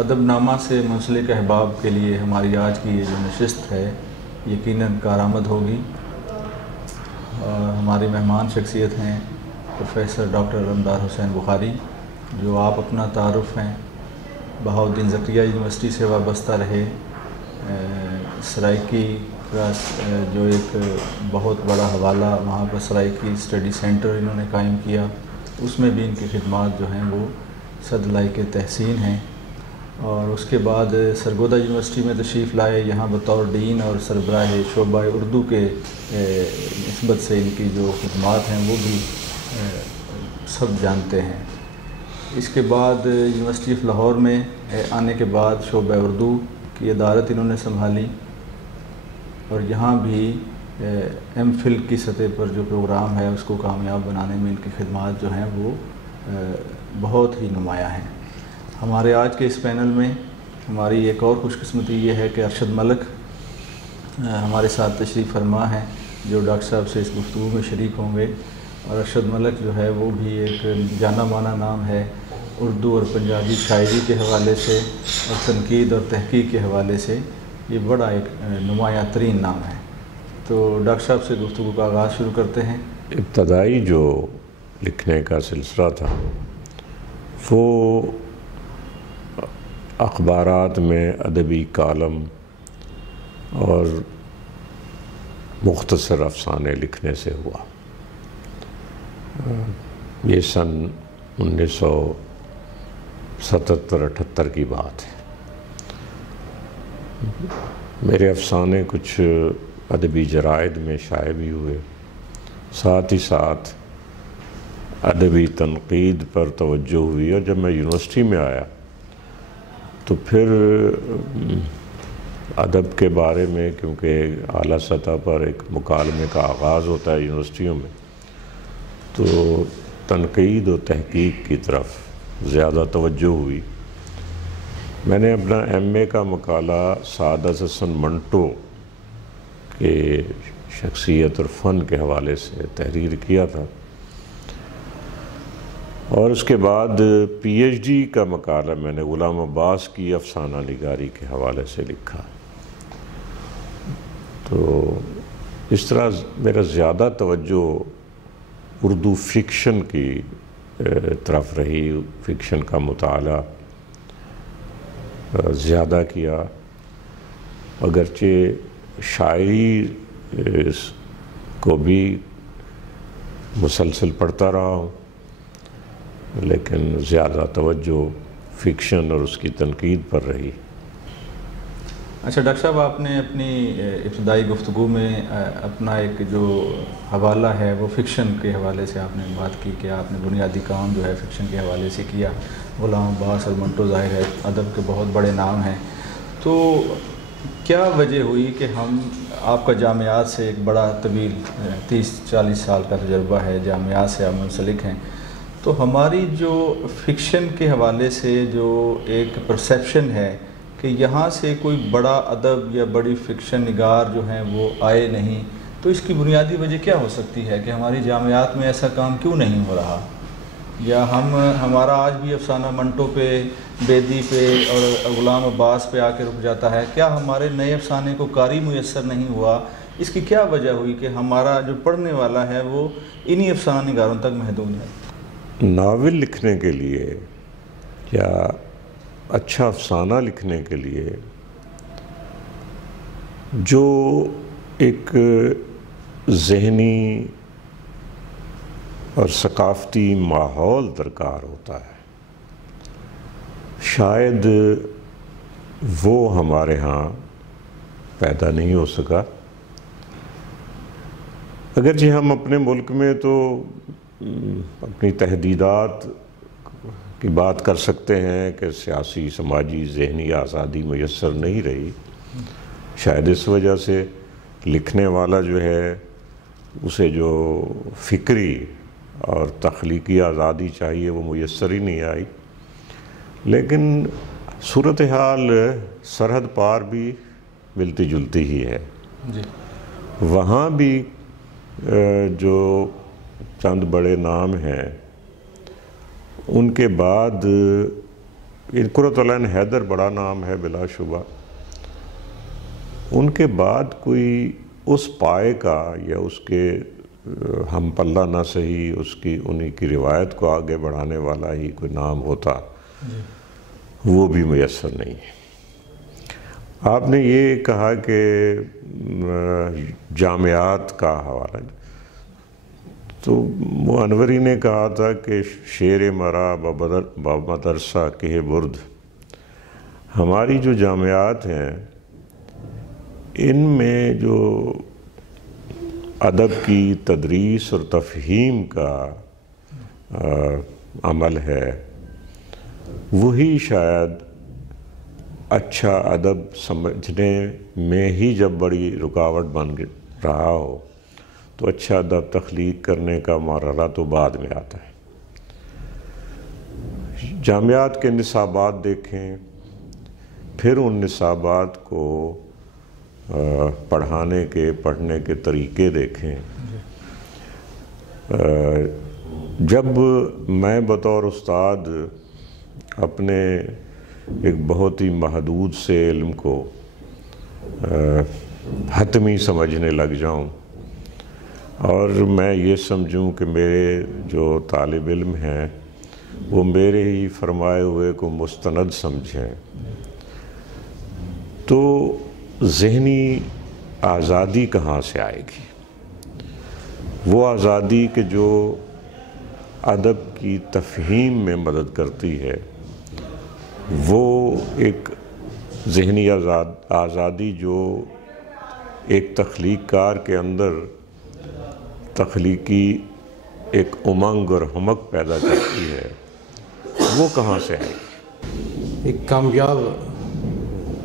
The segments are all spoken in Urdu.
ادب نامہ سے منسلک احباب کے لیے ہماری آج کی یہ جو نشست ہے یقیناً کارآمد ہوگی، اور ہماری مہمان شخصیت ہیں پروفیسر ڈاکٹر علمدار حسین بخاری، جو آپ اپنا تعارف ہیں بہاؤالدین زکریا یونیورسٹی سے وابستہ رہے، سرائیکی کا جو ایک بہت بڑا حوالہ وہاں پر سرائیکی اسٹڈی سینٹر انہوں نے قائم کیا، اس میں بھی ان کی خدمات جو ہیں وہ صد لائق تحسین ہیں، اور اس کے بعد سرگودا یونیورسٹی میں تشریف لائے، یہاں بطور ڈین اور سربراہ شعبہ اردو کے نسبت سے ان کی جو خدمات ہیں وہ بھی سب جانتے ہیں۔ اس کے بعد یونیورسٹی آف لاہور میں آنے کے بعد شعبہ اردو کی ادارت انہوں نے سنبھالی، اور یہاں بھی ایم فل کی سطح پر جو پروگرام ہے اس کو کامیاب بنانے میں ان کی خدمات جو ہیں وہ بہت ہی نمایاں ہیں۔ ہمارے آج کے اس پینل میں ہماری ایک اور خوش قسمتی یہ ہے کہ ارشد ملک ہمارے ساتھ تشریف فرما ہیں، جو ڈاکٹر صاحب سے اس گفتگو میں شریک ہوں گے، اور ارشد ملک جو ہے وہ بھی ایک جانا مانا نام ہے اردو اور پنجابی شاعری کے حوالے سے اور تنقید اور تحقیق کے حوالے سے، یہ بڑا ایک نمایاں ترین نام ہے۔ تو ڈاکٹر صاحب سے گفتگو کا آغاز شروع کرتے ہیں۔ ابتدائی جو لکھنے کا سلسلہ تھا وہ اخبارات میں ادبی کالم اور مختصر افسانے لکھنے سے ہوا۔ یہ سن 1977-78 کی بات ہے۔ میرے افسانے کچھ ادبی جرائد میں شائع بھی ہوئے، ساتھ ہی ساتھ ادبی تنقید پر توجہ ہوئی، اور جب میں یونیورسٹی میں آیا تو پھر ادب کے بارے میں، کیونکہ اعلیٰ سطح پر ایک مکالمے کا آغاز ہوتا ہے یونیورسٹیوں میں، تو تنقید و تحقیق کی طرف زیادہ توجہ ہوئی۔ میں نے اپنا ایم اے کا مقالہ سعادت حسن منٹو کے شخصیت اور فن کے حوالے سے تحریر کیا تھا، اور اس کے بعد پی ایچ ڈی کا مقالہ میں نے غلام عباس کی افسانہ نگاری کے حوالے سے لکھا۔ تو اس طرح میرا زیادہ توجہ اردو فکشن کی طرف رہی، فکشن کا مطالعہ زیادہ کیا، اگرچہ شاعری کو بھی مسلسل پڑھتا رہا ہوں، لیکن زیادہ توجہ فکشن اور اس کی تنقید پر رہی۔ اچھا ڈاکٹر صاحب، آپ نے اپنی ابتدائی گفتگو میں اپنا ایک جو حوالہ ہے وہ فکشن کے حوالے سے آپ نے بات کی کہ آپ نے بنیادی کام جو ہے فکشن کے حوالے سے کیا۔ غلام عباس اور منٹو ظاہر ہے ادب کے بہت بڑے نام ہیں، تو کیا وجہ ہوئی کہ ہم، آپ کا جامعات سے ایک بڑا طویل 30-40 سال کا تجربہ ہے، جامعات سے آپ منسلک ہیں، تو ہماری جو فکشن کے حوالے سے جو ایک پرسیپشن ہے کہ یہاں سے کوئی بڑا ادب یا بڑی فکشن نگار جو ہیں وہ آئے نہیں، تو اس کی بنیادی وجہ کیا ہو سکتی ہے کہ ہماری جامعات میں ایسا کام کیوں نہیں ہو رہا؟ یا ہمارا آج بھی افسانہ منٹو پہ، بیدی پہ اور غلام عباس پہ آ کے رک جاتا ہے؟ کیا ہمارے نئے افسانے کو قاری میسر نہیں ہوا؟ اس کی کیا وجہ ہوئی کہ ہمارا جو پڑھنے والا ہے وہ انہی افسانہ نگاروں تک محدود ہے؟ ناول لکھنے کے لیے یا اچھا افسانہ لکھنے کے لیے جو ایک ذہنی اور ثقافتی ماحول درکار ہوتا ہے، شاید وہ ہمارے ہاں پیدا نہیں ہو سکا۔ اگرچہ ہم اپنے ملک میں تو اپنی تحدیدات کی بات کر سکتے ہیں کہ سیاسی، سماجی، ذہنی آزادی میسر نہیں رہی، شاید اس وجہ سے لکھنے والا جو ہے اسے جو فکری اور تخلیقی آزادی چاہیے وہ میسر ہی نہیں آئی۔ لیکن صورتحال سرحد پار بھی ملتی جلتی ہی ہے۔ جی، وہاں بھی جو چند بڑے نام ہیں ان کے بعد قرۃ العین حیدر بڑا نام ہے بلا شبہ، ان کے بعد کوئی اس پائے کا یا اس کے ہم پلہ نہ صحیح اس کی انہی کی روایت کو آگے بڑھانے والا ہی کوئی نام ہوتا وہ بھی میسر نہیں ہے۔ آپ نے یہ کہا کہ جامعات کا حوالہ، تو انوری نے کہا تھا کہ شیر مرا مدرسہ کہ برد، ہماری جو جامعات ہیں ان میں جو ادب کی تدریس اور تفہیم کا عمل ہے وہی شاید اچھا ادب سمجھنے میں ہی جب بڑی رکاوٹ بن رہا ہو تو اچھا ادب تخلیق کرنے کا مرحلہ تو بعد میں آتا ہے۔ جامعات کے نصابات دیکھیں، پھر ان نصابات کو پڑھنے کے طریقے دیکھیں۔ جب میں بطور استاد اپنے ایک بہت ہی محدود سے علم کو حتمی سمجھنے لگ جاؤں اور میں یہ سمجھوں کہ میرے جو طالب علم ہیں وہ میرے ہی فرمائے ہوئے کو مستند سمجھیں، تو ذہنی آزادی کہاں سے آئے گی؟ وہ آزادی کہ جو ادب کی تفہیم میں مدد کرتی ہے، وہ ایک ذہنی آزادی جو ایک تخلیق کار کے اندر تخلیقی ایک امنگ اور ہمک پیدا کرتی ہے، وہ کہاں سے آئے گی؟ ایک کامیاب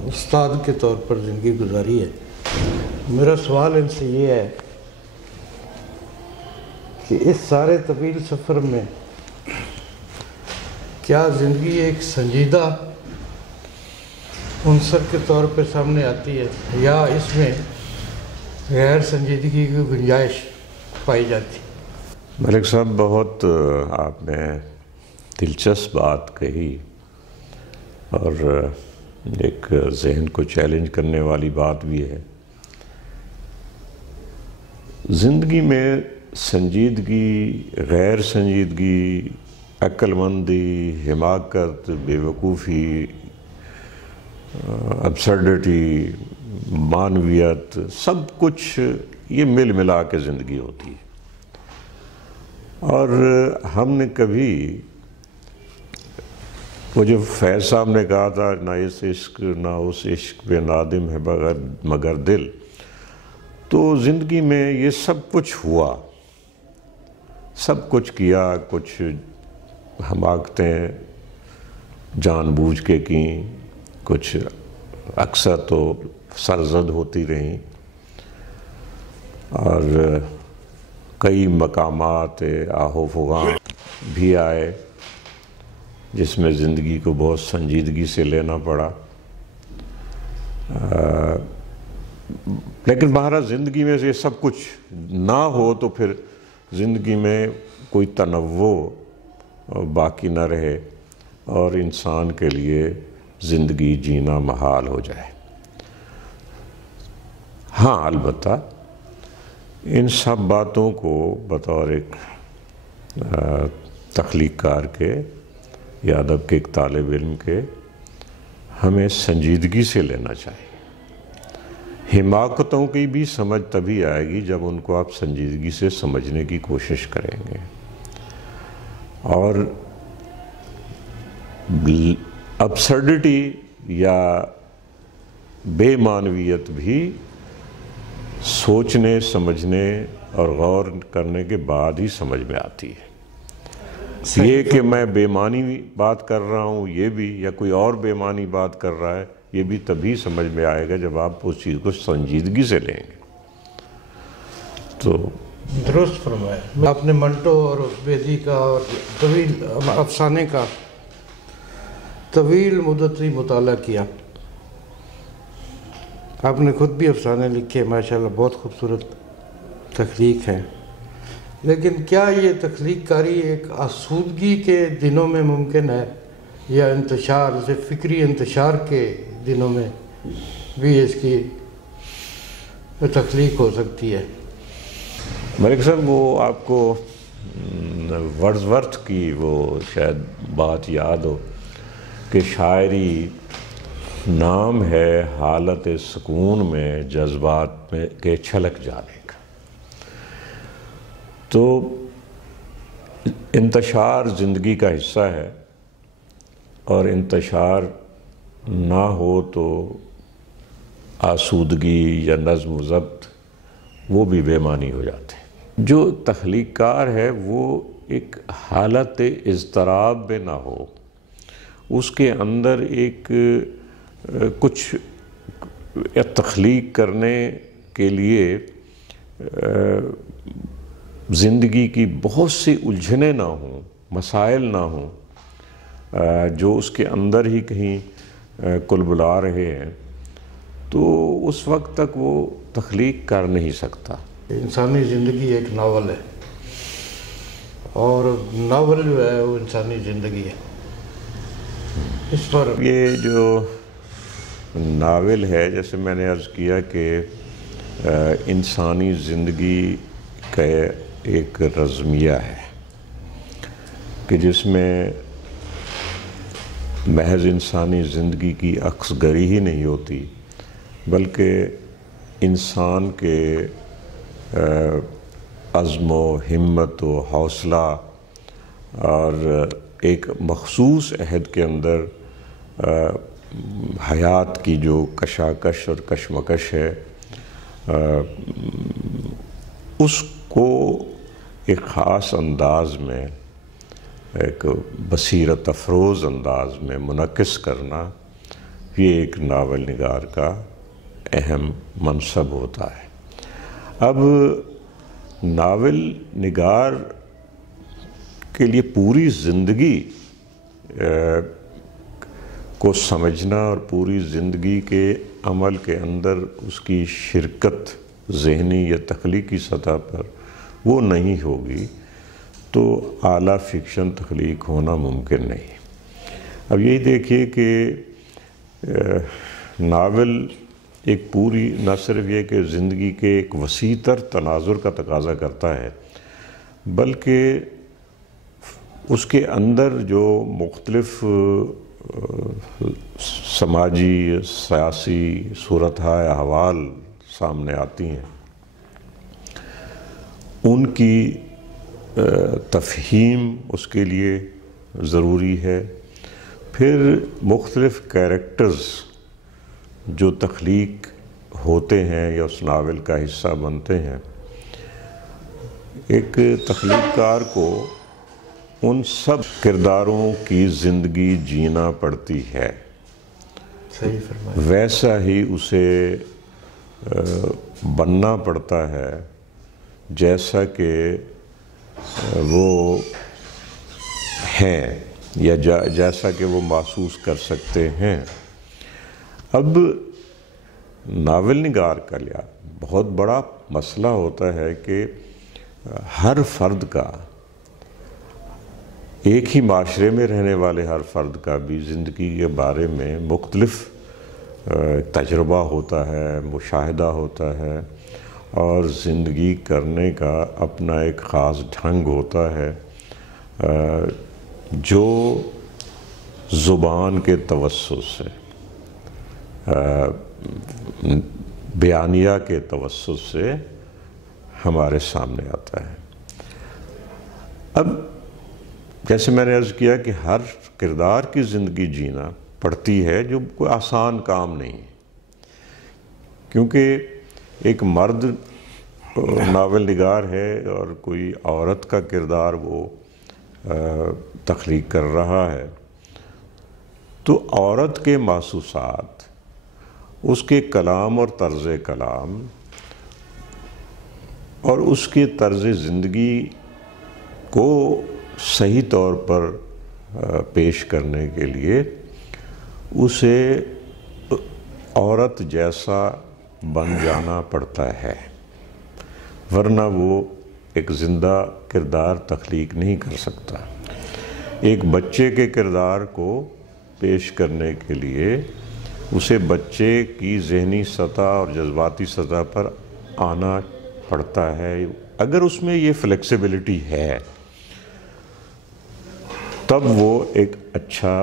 استاد کے طور پر زندگی گزاری ہے۔ میرا سوال ان سے یہ ہے کہ اس سارے طویل سفر میں کیا زندگی ایک سنجیدہ عنصر کے طور پہ سامنے آتی ہے یا اس میں غیر سنجیدگی کی گنجائش پائی جاتی؟ ملک صاحب، بہت آپ نے دلچسپ بات کہی اور ایک ذہن کو چیلنج کرنے والی بات بھی ہے۔ زندگی میں سنجیدگی، غیر سنجیدگی، عقل مندی، حماقت، بے وقوفی، ابسرڈٹی، معنویت، سب کچھ یہ مل ملا کے زندگی ہوتی ہے۔ اور ہم نے کبھی وہ جو فیض صاحب نے کہا تھا، نہ اس عشق نہ اس عشق پہ نادم ہے مگر دل، تو زندگی میں یہ سب کچھ ہوا، سب کچھ کیا، کچھ حماقتیں جان بوجھ کے کیں، کچھ اکثر تو سرزد ہوتی رہیں، اور کئی مقامات آہ و فغاں بھی آئے جس میں زندگی کو بہت سنجیدگی سے لینا پڑا۔ لیکن بہرحال زندگی میں سے یہ سب کچھ نہ ہو تو پھر زندگی میں کوئی تنوع باقی نہ رہے اور انسان کے لیے زندگی جینا محال ہو جائے۔ ہاں، البتہ ان سب باتوں کو بطور ایک تخلیق کار کے یا ادب کے ایک طالب علم کے ہمیں سنجیدگی سے لینا چاہیے۔ حماقتوں کی بھی سمجھ تبھی آئے گی جب ان کو آپ سنجیدگی سے سمجھنے کی کوشش کریں گے، اور ابسرڈٹی یا بے معنویت بھی سوچنے، سمجھنے اور غور کرنے کے بعد ہی سمجھ میں آتی ہے۔ یہ کہ میں بے معنی بات کر رہا ہوں یہ بھی، یا کوئی اور بے معنی بات کر رہا ہے یہ بھی تبھی سمجھ میں آئے گا جب آپ اس چیز کو سنجیدگی سے لیں گے۔ تو درست فرمایا آپ نے۔ منٹو اور بیدی کا اور طویل افسانے کا طویل مدتی مطالعہ کیا، آپ نے خود بھی افسانے لکھے، ماشاءاللہ بہت خوبصورت تخلیق ہے، لیکن کیا یہ تخلیق کاری ایک آسودگی کے دنوں میں ممکن ہے یا انتشار سے فکری انتشار کے دنوں میں بھی اس کی تخلیق ہو سکتی ہے۔ ملک صاحب، وہ آپ کو ورڈزورتھ کی وہ شاید بات یاد ہو کہ شاعری نام ہے حالت سکون میں جذبات میں کے چھلک جانے کا۔ تو انتشار زندگی کا حصہ ہے، اور انتشار نہ ہو تو آسودگی یا نظم و ضبط وہ بھی بے معنی ہو جاتے ہیں۔ جو تخلیق کار ہے وہ ایک حالت اضطراب میں نہ ہو، اس کے اندر ایک کچھ تخلیق کرنے کے لیے زندگی کی بہت سی الجھنیں نہ ہوں، مسائل نہ ہوں جو اس کے اندر ہی کہیں کلبلا رہے ہیں، تو اس وقت تک وہ تخلیق کر نہیں سکتا۔ انسانی زندگی ایک ناول ہے، اور ناول جو ہے وہ انسانی زندگی ہے۔ اس پر یہ جو ناول ہے، جیسے میں نے عرض کیا کہ انسانی زندگی کا ایک رزمیہ ہے کہ جس میں محض انسانی زندگی کی عکس گری ہی نہیں ہوتی، بلکہ انسان کے عزم و ہمت و حوصلہ اور ایک مخصوص عہد کے اندر حیات کی جو کشاکش اور کشمکش ہے، اس کو ایک خاص انداز میں، ایک بصیرت افروز انداز میں منعکس کرنا، یہ ایک ناول نگار کا اہم منصب ہوتا ہے۔ اب ناول نگار کے لیے پوری زندگی کو سمجھنا اور پوری زندگی کے عمل کے اندر اس کی شرکت ذہنی یا تخلیقی سطح پر وہ نہیں ہوگی تو اعلیٰ فکشن تخلیق ہونا ممکن نہیں۔ اب یہی دیکھیے کہ ناول ایک پوری نہ صرف یہ کہ زندگی کے ایک وسیع تر تناظر کا تقاضا کرتا ہے، بلکہ اس کے اندر جو مختلف سماجی سیاسی صورتحال احوال سامنے آتی ہیں، ان کی تفہیم اس کے لیے ضروری ہے۔ پھر مختلف کیریکٹرز جو تخلیق ہوتے ہیں یا اس ناول کا حصہ بنتے ہیں، ایک تخلیق کار کو ان سب کرداروں کی زندگی جینا پڑتی ہے، صحیح فرمایا، ویسا ہی اسے بننا پڑتا ہے جیسا کہ وہ ہیں یا جیسا کہ وہ محسوس کر سکتے ہیں۔ اب ناول نگار کا لیا بہت بڑا مسئلہ ہوتا ہے کہ ہر فرد کا، ایک ہی معاشرے میں رہنے والے ہر فرد کا بھی زندگی کے بارے میں مختلف تجربہ ہوتا ہے، مشاہدہ ہوتا ہے، اور زندگی کرنے کا اپنا ایک خاص ڈھنگ ہوتا ہے جو زبان کے توسط سے، بیانیہ کے توسط سے ہمارے سامنے آتا ہے۔ اب جیسے میں نے عرض کیا کہ ہر کردار کی زندگی جینا پڑتی ہے، جو کوئی آسان کام نہیں ہے، کیونکہ ایک مرد ناول نگار ہے اور کوئی عورت کا کردار وہ تخلیق کر رہا ہے، تو عورت کے محسوسات، اس کے کلام اور طرز کلام اور اس کے طرز زندگی کو صحیح طور پر پیش کرنے کے لیے اسے عورت جیسا بن جانا پڑتا ہے، ورنہ وہ ایک زندہ کردار تخلیق نہیں کر سکتا۔ ایک بچے کے کردار کو پیش کرنے کے لیے اسے بچے کی ذہنی سطح اور جذباتی سطح پر آنا پڑتا ہے. اگر اس میں یہ فلیکسیبلٹی ہے تب وہ ایک اچھا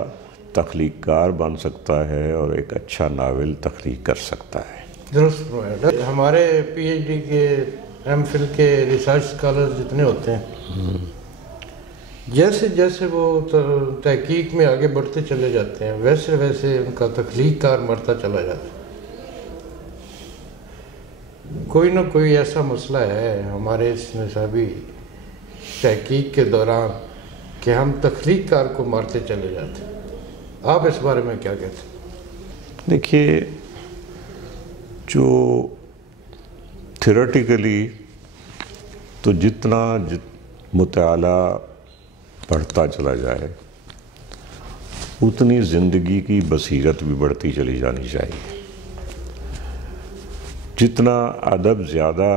تخلیق کار بن سکتا ہے اور ایک اچھا ناول تخلیق کر سکتا ہے. درست. ہمارے پی ایچ ڈی کے ایم فل کے ریسرچ اسکالر جتنے ہوتے ہیں، جیسے جیسے وہ تحقیق میں آگے بڑھتے چلے جاتے ہیں ویسے ویسے ان کا تخلیق کار مرتا چلا جاتا ہے. کوئی نہ کوئی ایسا مسئلہ ہے ہمارے اس نصابی تحقیق کے دوران کہ ہم تخلیق کار کو مارتے چلے جاتے ہیں. آپ اس بارے میں کیا کہتے ہیں؟ دیکھیے، جو تھیوریٹیکلی تو جتنا مطالعہ بڑھتا چلا جائے اتنی زندگی کی بصیرت بھی بڑھتی چلی جانی چاہیے. جتنا ادب زیادہ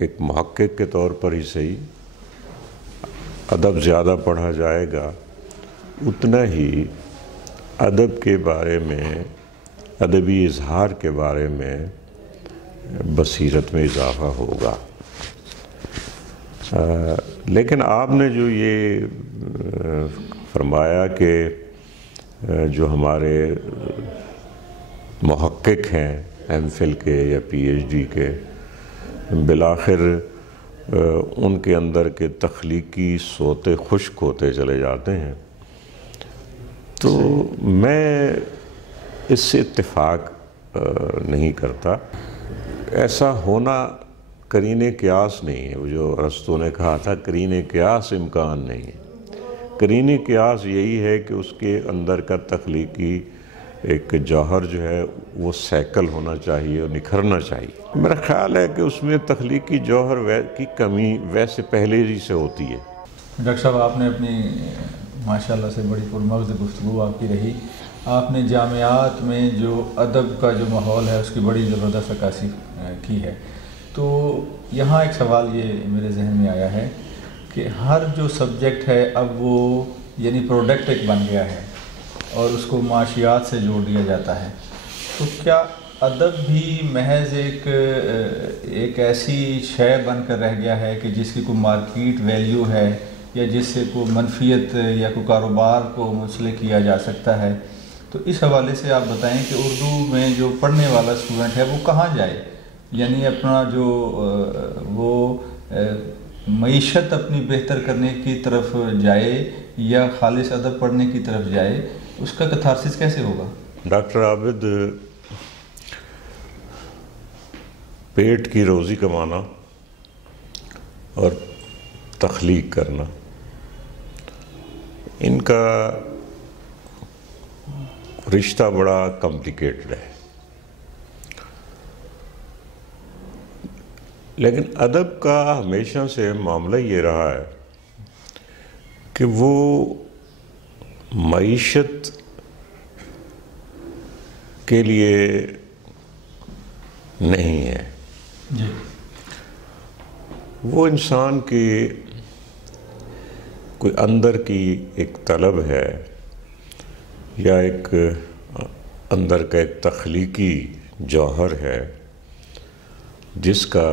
ایک محقق کے طور پر ہی صحیح ادب زیادہ پڑھا جائے گا اتنا ہی ادب کے بارے میں، ادبی اظہار کے بارے میں بصیرت میں اضافہ ہوگا. لیکن آپ نے جو یہ فرمایا کہ جو ہمارے محقق ہیں ایم فل کے یا پی ایچ ڈی کے، بالآخر ان کے اندر کے تخلیقی سوتے خشک ہوتے چلے جاتے ہیں، تو میں اس سے اتفاق نہیں کرتا. ایسا ہونا قرین قیاس نہیں ہے. وہ جو ارسطو نے کہا تھا قرین قیاس امکان نہیں ہے. قرین قیاس یہی ہے کہ اس کے اندر کا تخلیقی ایک جوہر جو ہے وہ سیکل ہونا چاہیے اور نکھرنا چاہیے. میرا خیال ہے کہ اس میں تخلیقی جوہر کی کمی ویسے پہلے ہی سے ہوتی ہے. ڈاکٹر صاحب، آپ نے اپنی ماشاءاللہ سے بڑی پرمغز گفتگو آپ کی رہی. آپ نے جامعات میں جو ادب کا جو ماحول ہے اس کی بڑی زبردست عکاسی کی ہے. تو یہاں ایک سوال یہ میرے ذہن میں آیا ہے کہ ہر جو سبجیکٹ ہے اب وہ یعنی پروڈکٹ ایک بن گیا ہے اور اس کو معاشیات سے جوڑ دیا جاتا ہے. تو کیا ادب بھی محض ایک ایسی شے بن کر رہ گیا ہے کہ جس کی کوئی مارکیٹ ویلیو ہے یا جس سے کوئی منفیت یا کوئی کاروبار کو منسلک کیا جا سکتا ہے؟ تو اس حوالے سے آپ بتائیں کہ اردو میں جو پڑھنے والا اسٹوڈنٹ ہے وہ کہاں جائے؟ یعنی اپنا جو وہ معیشت اپنی بہتر کرنے کی طرف جائے یا خالص ادب پڑھنے کی طرف جائے؟ اس کا کتھارسس کیسے ہوگا؟ ڈاکٹر عابد، پیٹ کی روزی کمانا اور تخلیق کرنا، ان کا رشتہ بڑا کمپلیکیٹڈ ہے. لیکن ادب کا ہمیشہ سے معاملہ یہ رہا ہے کہ وہ معیشت کے لیے نہیں ہے. وہ انسان کی کوئی اندر کی ایک طلب ہے یا ایک اندر کا ایک تخلیقی جوہر ہے جس کا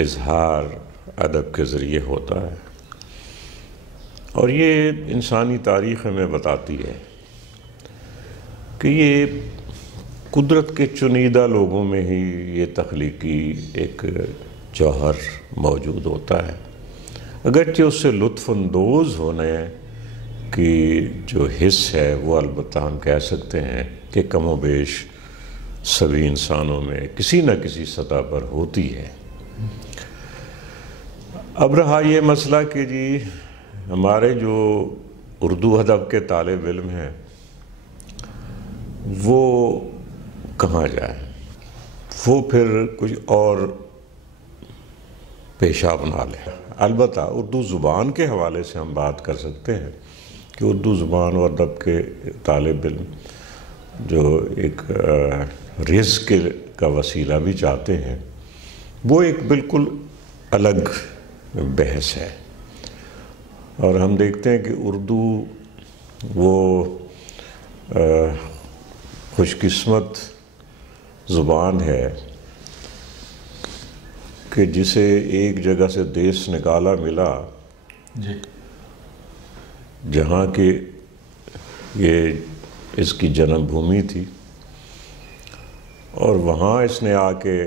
اظہار ادب کے ذریعے ہوتا ہے. اور یہ انسانی تاریخ ہمیں بتاتی ہے کہ یہ قدرت کے چنیدہ لوگوں میں ہی یہ تخلیقی ایک جوہر موجود ہوتا ہے. اگرچہ اس سے لطف اندوز ہونے کی جو حص ہے وہ البتہ ہم کہہ سکتے ہیں کہ کم و بیش سبھی انسانوں میں کسی نہ کسی سطح پر ہوتی ہے. اب رہا یہ مسئلہ کہ جی ہمارے جو اردو ادب کے طالب علم ہیں وہ کہاں جائیں، وہ پھر کچھ اور پیشہ بنا لیں. البتہ اردو زبان کے حوالے سے ہم بات کر سکتے ہیں کہ اردو زبان اور ادب کے طالب علم جو ایک رزق کا وسیلہ بھی چاہتے ہیں وہ ایک بالکل الگ بحث ہے. اور ہم دیکھتے ہیں کہ اردو وہ خوش قسمت زبان ہے کہ جسے ایک جگہ سے دیس نکالا ملا جی جہاں کہ یہ اس کی جنم بھومی تھی، اور وہاں اس نے آ کے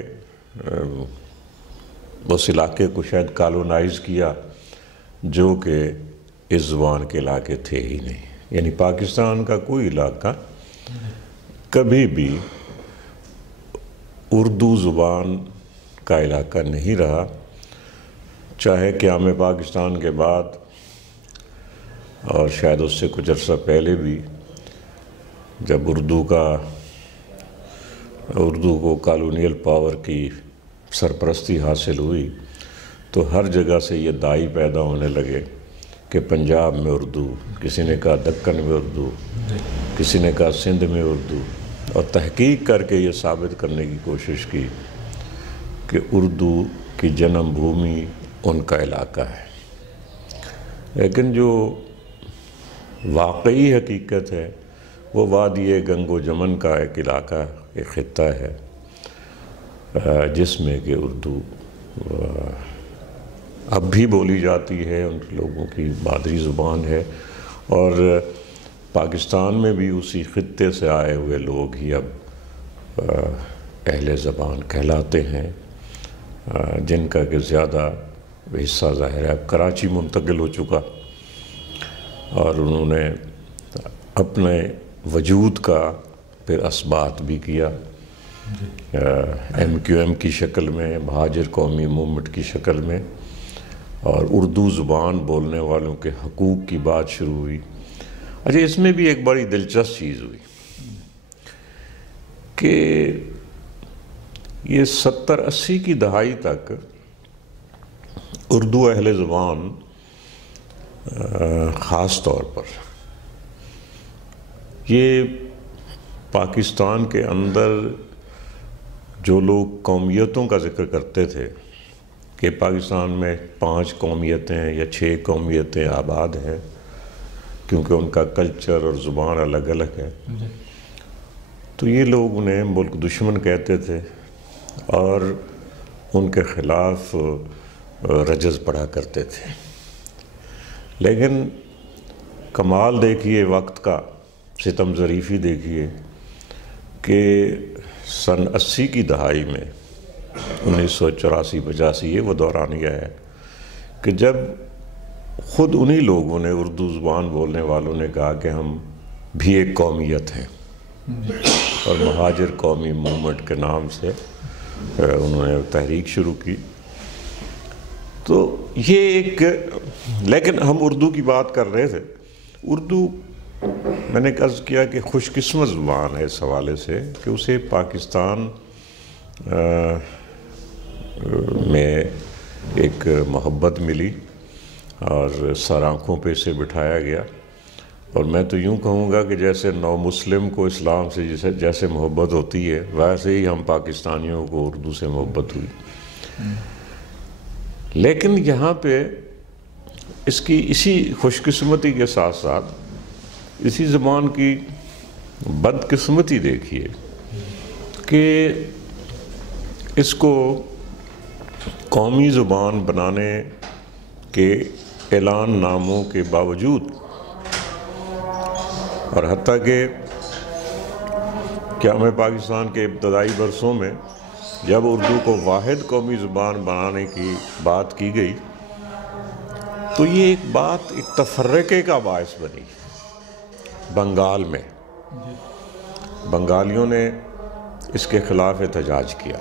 اس علاقے کو شاید کالونائز کیا جو کہ اس زبان کے علاقے تھے ہی نہیں. یعنی پاکستان کا کوئی علاقہ کبھی بھی اردو زبان کا علاقہ نہیں رہا، چاہے قیام پاکستان کے بعد اور شاید اس سے کچھ عرصہ پہلے بھی، جب اردو کو کالونیل پاور کی سرپرستی حاصل ہوئی تو ہر جگہ سے یہ داعی پیدا ہونے لگے کہ پنجاب میں اردو، کسی نے کہا دکن میں اردو، کسی نے کہا سندھ میں اردو، اور تحقیق کر کے یہ ثابت کرنے کی کوشش کی کہ اردو کی جنم بھومی ان کا علاقہ ہے. لیکن جو واقعی حقیقت ہے وہ وادی گنگ و جمن کا ایک علاقہ، ایک خطہ ہے جس میں کہ اردو اب بھی بولی جاتی ہے، ان لوگوں کی مادری زبان ہے، اور پاکستان میں بھی اسی خطے سے آئے ہوئے لوگ ہی اب اہل زبان کہلاتے ہیں، جن کا کہ زیادہ حصہ ظاہر ہے اب کراچی منتقل ہو چکا، اور انہوں نے اپنے وجود کا پھر اثبات بھی کیا MQM کی شکل میں، مہاجر قومی موومنٹ کی شکل میں، اور اردو زبان بولنے والوں کے حقوق کی بات شروع ہوئی. اچھا، اس میں بھی ایک بڑی دلچسپ چیز ہوئی کہ یہ 70-80 کی دہائی تک اردو اہل زبان خاص طور پر یہ پاکستان کے اندر جو لوگ قومیتوں کا ذکر کرتے تھے کہ پاکستان میں 5 قومیتیں یا 6 قومیتیں آباد ہیں کیونکہ ان کا کلچر اور زبان الگ الگ ہے، تو یہ لوگ انہیں ملک دشمن کہتے تھے اور ان کے خلاف رجز پڑھا کرتے تھے. لیکن کمال دیکھیے وقت کا، ستم ظریفی دیکھیے کہ سن 80 کی دہائی میں 1984-85 یہ وہ دورانیہ ہے کہ جب خود انہی لوگوں نے، اردو زبان بولنے والوں نے کہا کہ ہم بھی ایک قومیت ہیں، اور مہاجر قومی موومنٹ کے نام سے انہوں نے تحریک شروع کی. تو یہ ایک، لیکن ہم اردو کی بات کر رہے تھے. اردو میں نے عرض کیا کہ خوش قسمت زبان ہے اس حوالے سے کہ اسے پاکستان میں ایک محبت ملی اور سر آنکھوں پہ اسے بٹھایا گیا، اور میں تو یوں کہوں گا کہ جیسے نو مسلم کو اسلام سے جیسے محبت ہوتی ہے ویسے ہی ہم پاکستانیوں کو اردو سے محبت ہوئی. لیکن یہاں پہ اس کی اسی خوش قسمتی کے ساتھ ساتھ اسی زبان کی بد قسمتی دیکھیے کہ اس کو قومی زبان بنانے کے اعلان ناموں کے باوجود، اور حتیٰ کہ قیام پاکستان کے ابتدائی برسوں میں جب اردو کو واحد قومی زبان بنانے کی بات کی گئی تو یہ ایک بات ایک تفرقے کا باعث بنی. بنگال میں بنگالیوں نے اس کے خلاف احتجاج کیا،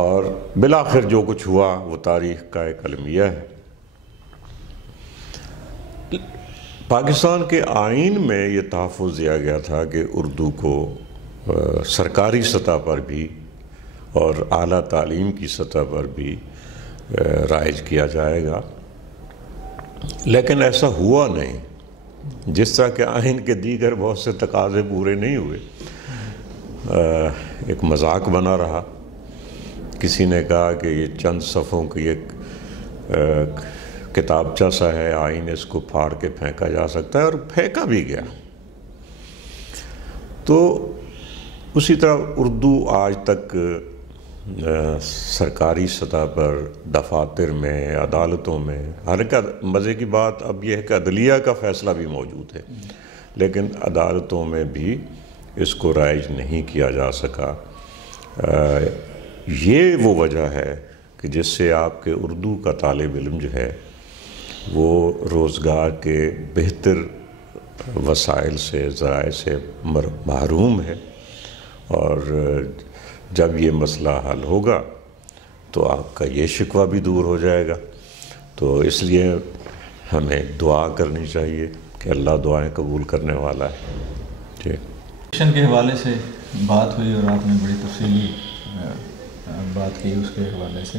اور بالآخر جو کچھ ہوا وہ تاریخ کا ایک المیہ ہے. پاکستان کے آئین میں یہ تحفظ دیا گیا تھا کہ اردو کو سرکاری سطح پر بھی اور اعلیٰ تعلیم کی سطح پر بھی رائج کیا جائے گا، لیکن ایسا ہوا نہیں. جس طرح کہ آئین کے دیگر بہت سے تقاضے پورے نہیں ہوئے، ایک مذاق بنا رہا. کسی نے کہا کہ یہ چند صفوں کی ایک کتابچہ سا ہے، آئین اس کو پھاڑ کے پھینکا جا سکتا ہے، اور پھینکا بھی گیا۔ تو اسی طرح اردو آج تک سرکاری سطح پر دفاتر میں، عدالتوں میں، ہر ایک مزے کی بات اب یہ ہے کہ عدلیہ کا فیصلہ بھی موجود ہے، لیکن عدالتوں میں بھی اس کو رائج نہیں کیا جا سکا۔ یہ وہ وجہ ہے کہ جس سے آپ کے اردو کا طالب علم جو ہے وہ روزگار کے بہتر وسائل سے، ذرائع سے محروم ہے، اور جب یہ مسئلہ حل ہوگا تو آپ کا یہ شکوہ بھی دور ہو جائے گا۔ تو اس لیے ہمیں دعا کرنی چاہیے کہ اللہ دعائیں قبول کرنے والا ہے۔ جی، فکشن کے حوالے سے بات ہوئی اور آپ نے بڑی تفصیلی بات کی اس کے حوالے سے،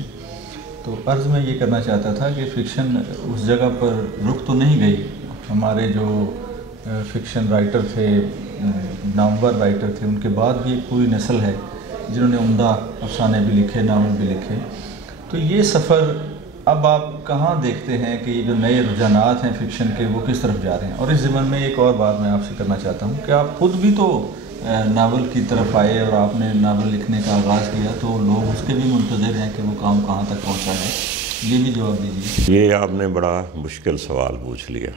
تو عرض میں یہ کرنا چاہتا تھا کہ فکشن اس جگہ پر رک تو نہیں گئی۔ ہمارے جو فکشن رائٹر تھے، نامور رائٹر تھے، ان کے بعد بھی ایک پوری نسل ہے جنہوں نے عمدہ افسانے بھی لکھے، ناول بھی لکھے۔ تو یہ سفر اب آپ کہاں دیکھتے ہیں کہ یہ جو نئے رجحانات ہیں فکشن کے وہ کس طرف جا رہے ہیں؟ اور اس ضمن میں ایک اور بات میں آپ سے کرنا چاہتا ہوں کہ آپ خود بھی تو ناول کی طرف آئے اور آپ نے ناول لکھنے کا آغاز کیا، تو لوگ اس کے بھی منتظر ہیں کہ وہ کام کہاں تک پہنچا ہے، یہ بھی جواب دیجیے۔ یہ آپ نے بڑا مشکل سوال پوچھ لیا۔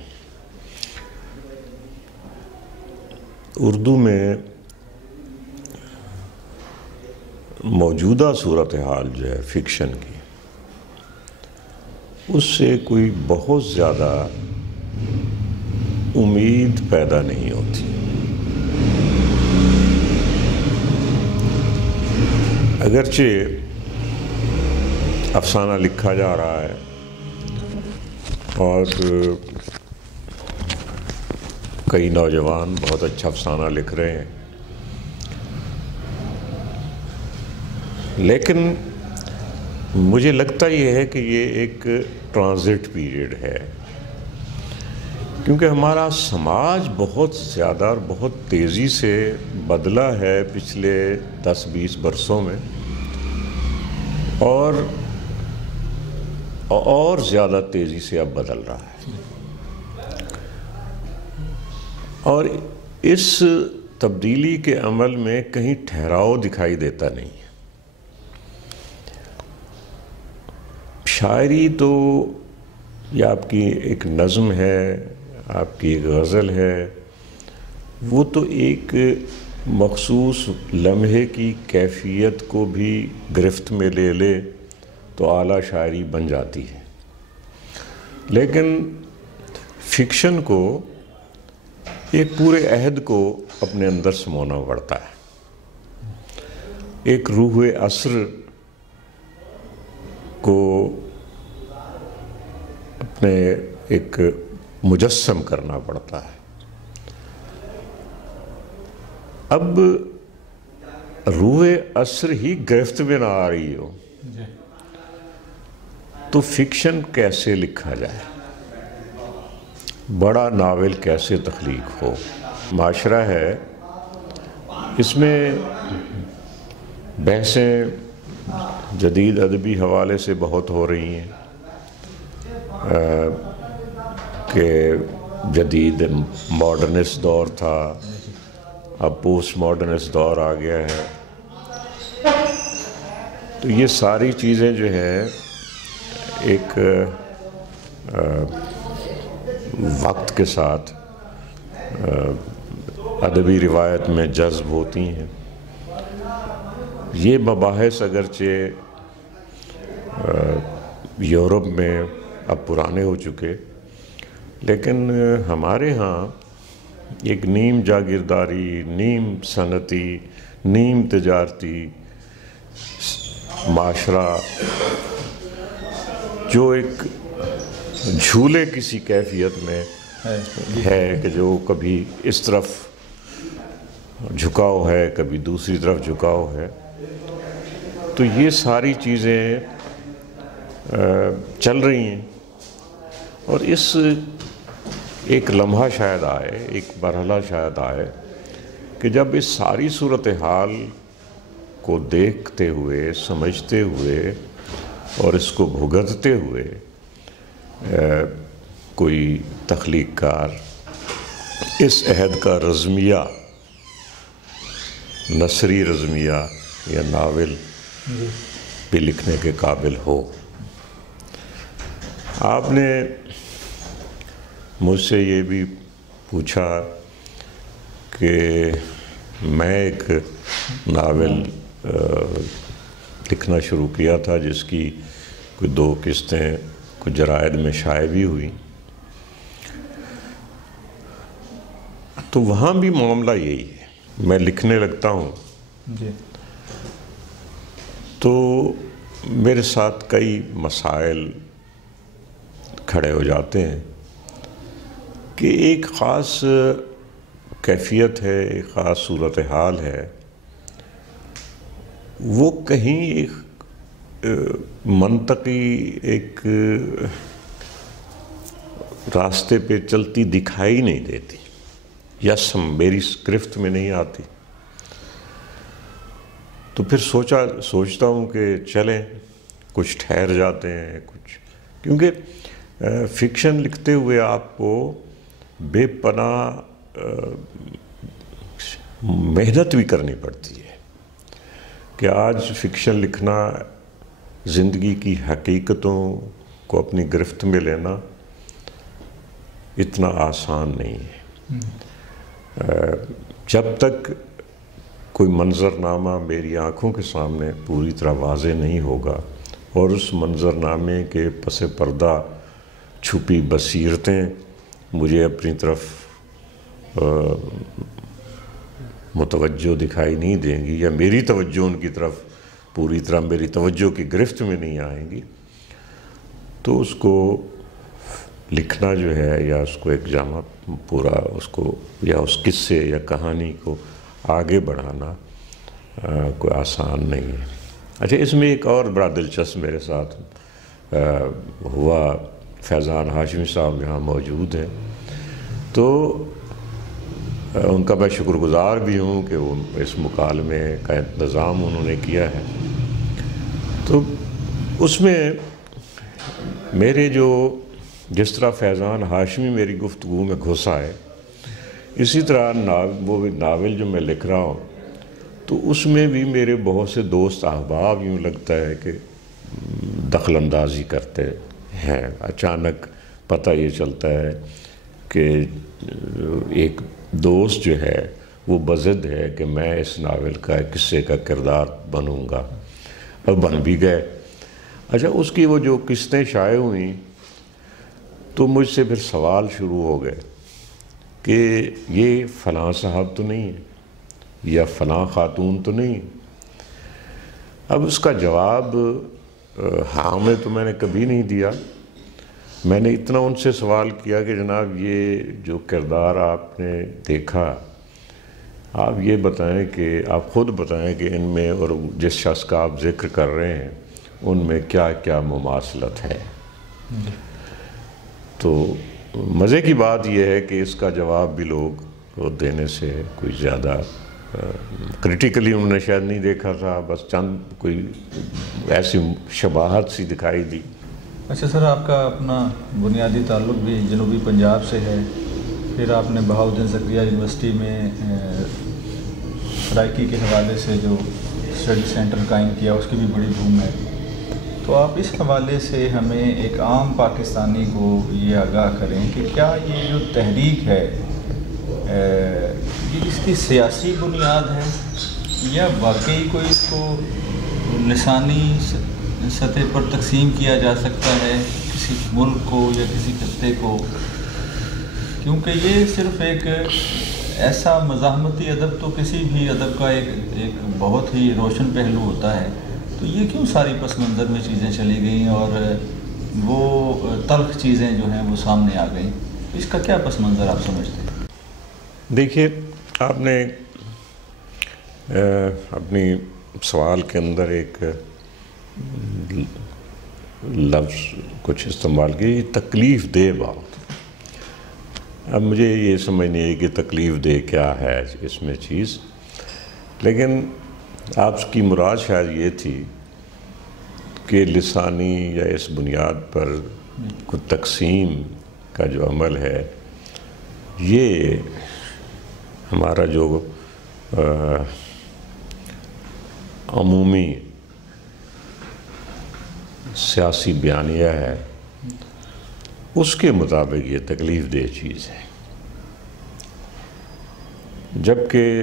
اردو میں موجودہ صورتحال جو ہے فکشن کی، اس سے کوئی بہت زیادہ امید پیدا نہیں ہوتی۔ اگرچہ افسانہ لکھا جا رہا ہے اور کئی نوجوان بہت اچھا افسانہ لکھ رہے ہیں، لیکن مجھے لگتا یہ ہے کہ یہ ایک ٹرانزٹ پیریڈ ہے، کیونکہ ہمارا سماج بہت زیادہ اور بہت تیزی سے بدلا ہے پچھلے 10-20 برسوں میں، اور زیادہ تیزی سے اب بدل رہا ہے، اور اس تبدیلی کے عمل میں کہیں ٹھہراؤ دکھائی دیتا نہیں ہے۔ شاعری تو یہ آپ کی ایک نظم ہے، آپ کی ایک غزل ہے، وہ تو ایک مخصوص لمحے کی کیفیت کو بھی گرفت میں لے لے تو اعلیٰ شاعری بن جاتی ہے، لیکن فکشن کو ایک پورے عہد کو اپنے اندر سمونا پڑتا ہے، ایک روح عصر کو اپنے ایک مجسم کرنا پڑتا ہے۔ اب روح عصر ہی گرفت میں نہ آ رہی ہو تو فکشن کیسے لکھا جائے، بڑا ناول کیسے تخلیق ہو؟ معاشرہ ہے، اس میں بحثیں جدید ادبی حوالے سے بہت ہو رہی ہیں کہ جدید ماڈرنسٹ دور تھا، اب پوسٹ ماڈرنسٹ دور آ گیا ہے۔ تو یہ ساری چیزیں جو ہے ایک وقت کے ساتھ ادبی روایت میں جذب ہوتی ہیں۔ یہ مباحث اگرچہ یورپ میں اب پرانے ہو چکے، لیکن ہمارے ہاں ایک نیم جاگیرداری، نیم صنعتی، نیم تجارتی معاشرہ جو ایک جھولے کسی کیفیت میں ہے کہ جو کبھی اس طرف جھکاؤ ہے، کبھی دوسری طرف جھکاؤ ہے، تو یہ ساری چیزیں چل رہی ہیں، اور اس ایک لمحہ شاید آئے، ایک مرحلہ شاید آئے کہ جب اس ساری صورتحال کو دیکھتے ہوئے، سمجھتے ہوئے اور اس کو بھگتتے ہوئے کوئی تخلیق کار اس عہد کا رزمیہ، نثری رزمیہ یا ناول بھی لکھنے کے قابل ہو۔ آپ نے مجھ سے یہ بھی پوچھا کہ میں ایک ناول لکھنا شروع کیا تھا جس کی کوئی 2 قسطیں کچھ جرائد میں شائع بھی ہوئی، تو وہاں بھی معاملہ یہی ہے، میں لکھنے لگتا ہوں جی، تو میرے ساتھ کئی مسائل کھڑے ہو جاتے ہیں کہ ایک خاص کیفیت ہے، ایک خاص صورتحال ہے، وہ کہیں ایک منطقی ایک راستے پہ چلتی دکھائی نہیں دیتی، یا میری گرفت میں نہیں آتی، تو پھر سوچتا ہوں کہ چلیں کچھ ٹھہر جاتے ہیں کچھ، کیونکہ فکشن لکھتے ہوئے آپ کو بے پناہ محنت بھی کرنی پڑتی ہے کہ آج فکشن لکھنا، زندگی کی حقیقتوں کو اپنی گرفت میں لینا اتنا آسان نہیں ہے۔ جب تک کوئی منظرنامہ میری آنکھوں کے سامنے پوری طرح واضح نہیں ہوگا اور اس منظرنامے کے پس پردہ چھپی بصیرتیں مجھے اپنی طرف متوجہ دکھائی نہیں دیں گی، یا میری توجہ ان کی طرف پوری طرح میری توجہ کی گرفت میں نہیں آئیں گی، تو اس کو لکھنا جو ہے، یا اس کو ایک جامع پورا اس کو، یا اس قصے یا کہانی کو آگے بڑھانا کوئی آسان نہیں ہے۔ اچھا، اس میں ایک اور بڑا دلچسپ میرے ساتھ ہوا، فیضان ہاشمی صاحب یہاں موجود ہیں، تو ان کا میں شکر گزار بھی ہوں کہ وہ اس مکالمے کا انتظام انہوں نے کیا ہے۔ تو اس میں میرے جس طرح فیضان ہاشمی میری گفتگو میں گھس آئے، اسی طرح وہ ناول جو میں لکھ رہا ہوں تو اس میں بھی میرے بہت سے دوست احباب یوں لگتا ہے کہ دخل اندازی کرتے ہیں۔ اچانک پتہ یہ چلتا ہے کہ ایک دوست جو ہے وہ بضد ہے کہ میں اس ناول کا ایک قصے کا کردار بنوں گا، اور بن بھی گئے۔ اچھا، اس کی وہ جو قسطیں شائع ہوئیں تو مجھ سے پھر سوال شروع ہو گئے کہ یہ فلاں صاحب تو نہیں ہے، یا فلاں خاتون تو نہیں۔ اب اس کا جواب ہاں میں تو میں نے کبھی نہیں دیا۔ میں نے اتنا ان سے سوال کیا کہ جناب یہ جو کردار آپ نے دیکھا، آپ یہ بتائیں کہ آپ خود بتائیں کہ ان میں اور جس شخص کا آپ ذکر کر رہے ہیں ان میں کیا کیا مماثلت ہے۔ تو مزے کی بات یہ ہے کہ اس کا جواب بھی لوگ دینے سے کوئی زیادہ کریٹیکلی انہوں نے شاید نہیں دیکھا تھا، بس چند کوئی ایسی شباہت سی دکھائی دی۔ اچھا سر، آپ کا اپنا بنیادی تعلق بھی جنوبی پنجاب سے ہے، پھر آپ نے بہاؤالدین زکریا یونیورسٹی میں سرائکی کے حوالے سے جو اسٹڈی سینٹر قائم کیا، اس کی بھی بڑی دھوم ہے، تو آپ اس حوالے سے ہمیں ایک عام پاکستانی کو یہ آگاہ کریں کہ کیا یہ جو تحریک ہے یہ اس کی سیاسی بنیاد ہے، یا واقعی کوئی اس کو لسانی سطح پر تقسیم کیا جا سکتا ہے کسی ملک کو یا کسی خطے کو؟ کیونکہ یہ صرف ایک ایسا مزاحمتی ادب تو کسی بھی ادب کا ایک بہت ہی روشن پہلو ہوتا ہے، تو یہ کیوں ساری پس منظر میں چیزیں چلی گئیں اور وہ تلخ چیزیں جو ہیں وہ سامنے آ گئیں؟ اس کا کیا پس منظر آپ سمجھتے ہیں؟ دیکھیے، آپ نے اپنی سوال کے اندر ایک لفظ کچھ استعمال کیا، تکلیف دہ بات۔ اب مجھے یہ سمجھ نہیں ہے کہ تکلیف دہ کیا ہے اس میں چیز، لیکن آپ کی مراد شاید یہ تھی کہ لسانی یا اس بنیاد پر کو تقسیم کا جو عمل ہے، یہ ہمارا جو عمومی سیاسی بیانیہ ہے اس کے مطابق یہ تکلیف دہ چیز ہے، جبکہ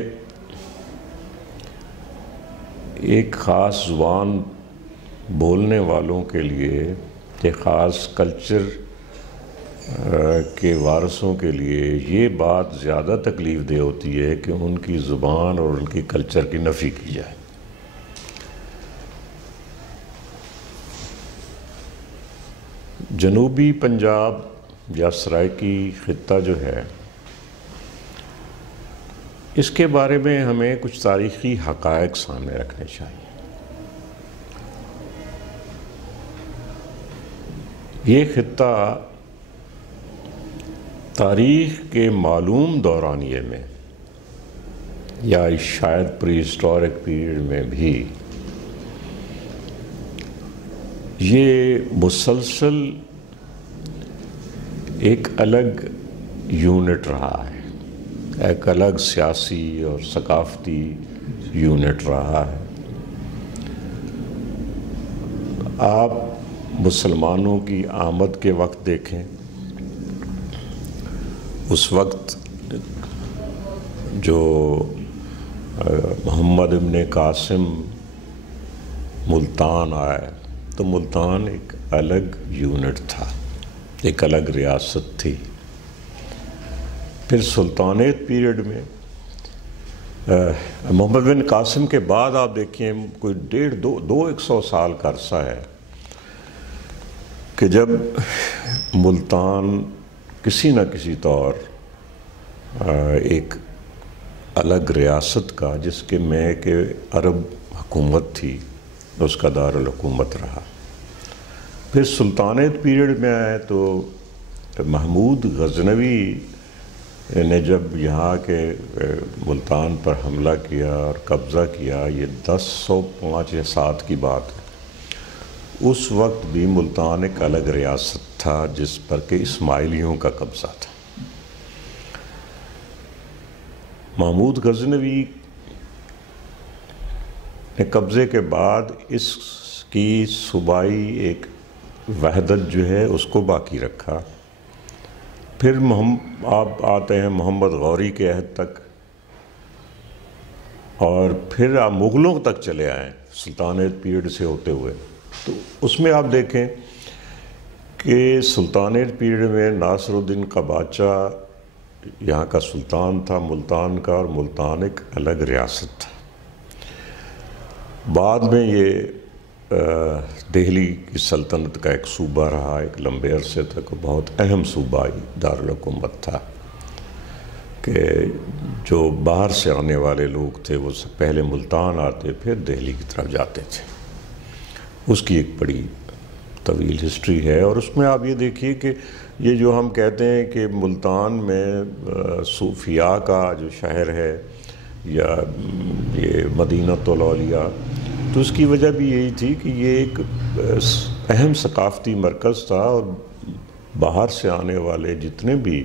ایک خاص زبان بولنے والوں کے لیے، ایک خاص کلچر کے وارثوں کے لیے یہ بات زیادہ تکلیف دہ ہوتی ہے کہ ان کی زبان اور ان کی کلچر کی نفی کی جائے۔ جنوبی پنجاب یا سرائکی خطہ جو ہے، اس کے بارے میں ہمیں کچھ تاریخی حقائق سامنے رکھنے چاہیے۔ یہ خطہ تاریخ کے معلوم دورانیے میں یا شاید پری ہسٹورک پیریڈ میں بھی یہ مسلسل ایک الگ یونٹ رہا ہے، ایک الگ سیاسی اور ثقافتی یونٹ رہا ہے۔ آپ مسلمانوں کی آمد کے وقت دیکھیں، اس وقت جو محمد ابن قاسم ملتان آئے تو ملتان ایک الگ یونٹ تھا، ایک الگ ریاست تھی۔ پھر سلطانیت پیریڈ میں محمد بن قاسم کے بعد آپ دیکھیں کوئی 150 سال کا عرصہ ہے کہ جب ملتان کسی نہ کسی طور ایک الگ ریاست کا، جس کے میں کہ عرب حکومت تھی، اس کا دارالحکومت رہا۔ پھر سلطانیت پیریڈ میں آئے تو محمود غزنوی نے جب یہاں کے ملتان پر حملہ کیا اور قبضہ کیا، یہ 1005 یا 7 کی بات ہے، اس وقت بھی ملتان ایک الگ ریاست تھا جس پر کہ اسماعیلیوں کا قبضہ تھا۔ محمود غزنوی نے قبضے کے بعد اس کی صوبائی ایک وحدت جو ہے اس کو باقی رکھا۔ پھر آپ آتے ہیں محمد غوری کے عہد تک، اور پھر آپ مغلوں تک چلے آئیں سلطانیت پیریڈ سے ہوتے ہوئے۔ تو اس میں آپ دیکھیں کہ سلطانیت پیریڈ میں ناصر الدین قباچہ یہاں کا سلطان تھا ملتان کا، اور ملتان ایک الگ ریاست تھا۔ بعد میں یہ دہلی کی سلطنت کا ایک صوبہ رہا، ایک لمبے عرصے تک بہت اہم صوبائی دارالحکومت تھا کہ جو باہر سے آنے والے لوگ تھے وہ پہلے ملتان آتے، پھر دہلی کی طرف جاتے تھے۔ اس کی ایک بڑی طویل ہسٹری ہے، اور اس میں آپ یہ دیکھیے کہ یہ جو ہم کہتے ہیں کہ ملتان میں صوفیاء کا جو شہر ہے یا یہ مدینۃ الاولیاء، تو اس کی وجہ بھی یہی تھی کہ یہ ایک اہم ثقافتی مرکز تھا، اور باہر سے آنے والے جتنے بھی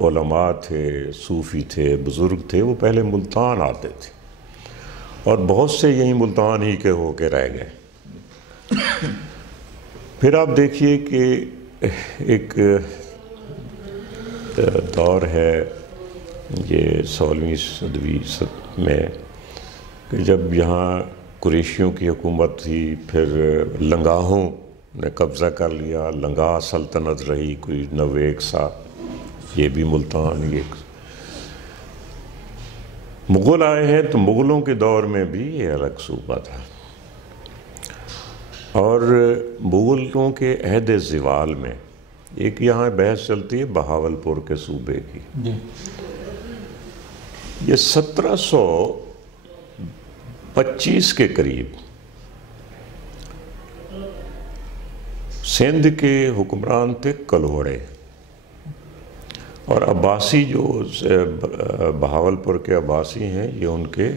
علماء تھے، صوفی تھے، بزرگ تھے، وہ پہلے ملتان آتے تھے، اور بہت سے یہی ملتان ہی کے ہو کے رہ گئے۔ پھر آپ دیکھیے کہ ایک دور ہے یہ 16ویں صدی میں کہ جب یہاں قریشیوں کی حکومت تھی، پھر لنگاہوں نے قبضہ کر لیا، لنگاہ سلطنت رہی کوئی 91 سال، یہ بھی ملتان ایک۔ مغل آئے ہیں تو مغلوں کے دور میں بھی یہ الگ صوبہ تھا، اور مغلوں کے عہد زوال میں ایک یہاں بحث چلتی ہے بہاولپور کے صوبے کی۔ یہ 1725 کے قریب سندھ کے حکمران تھے کلوڑے، اور عباسی جو بہاولپور کے عباسی ہیں یہ ان کے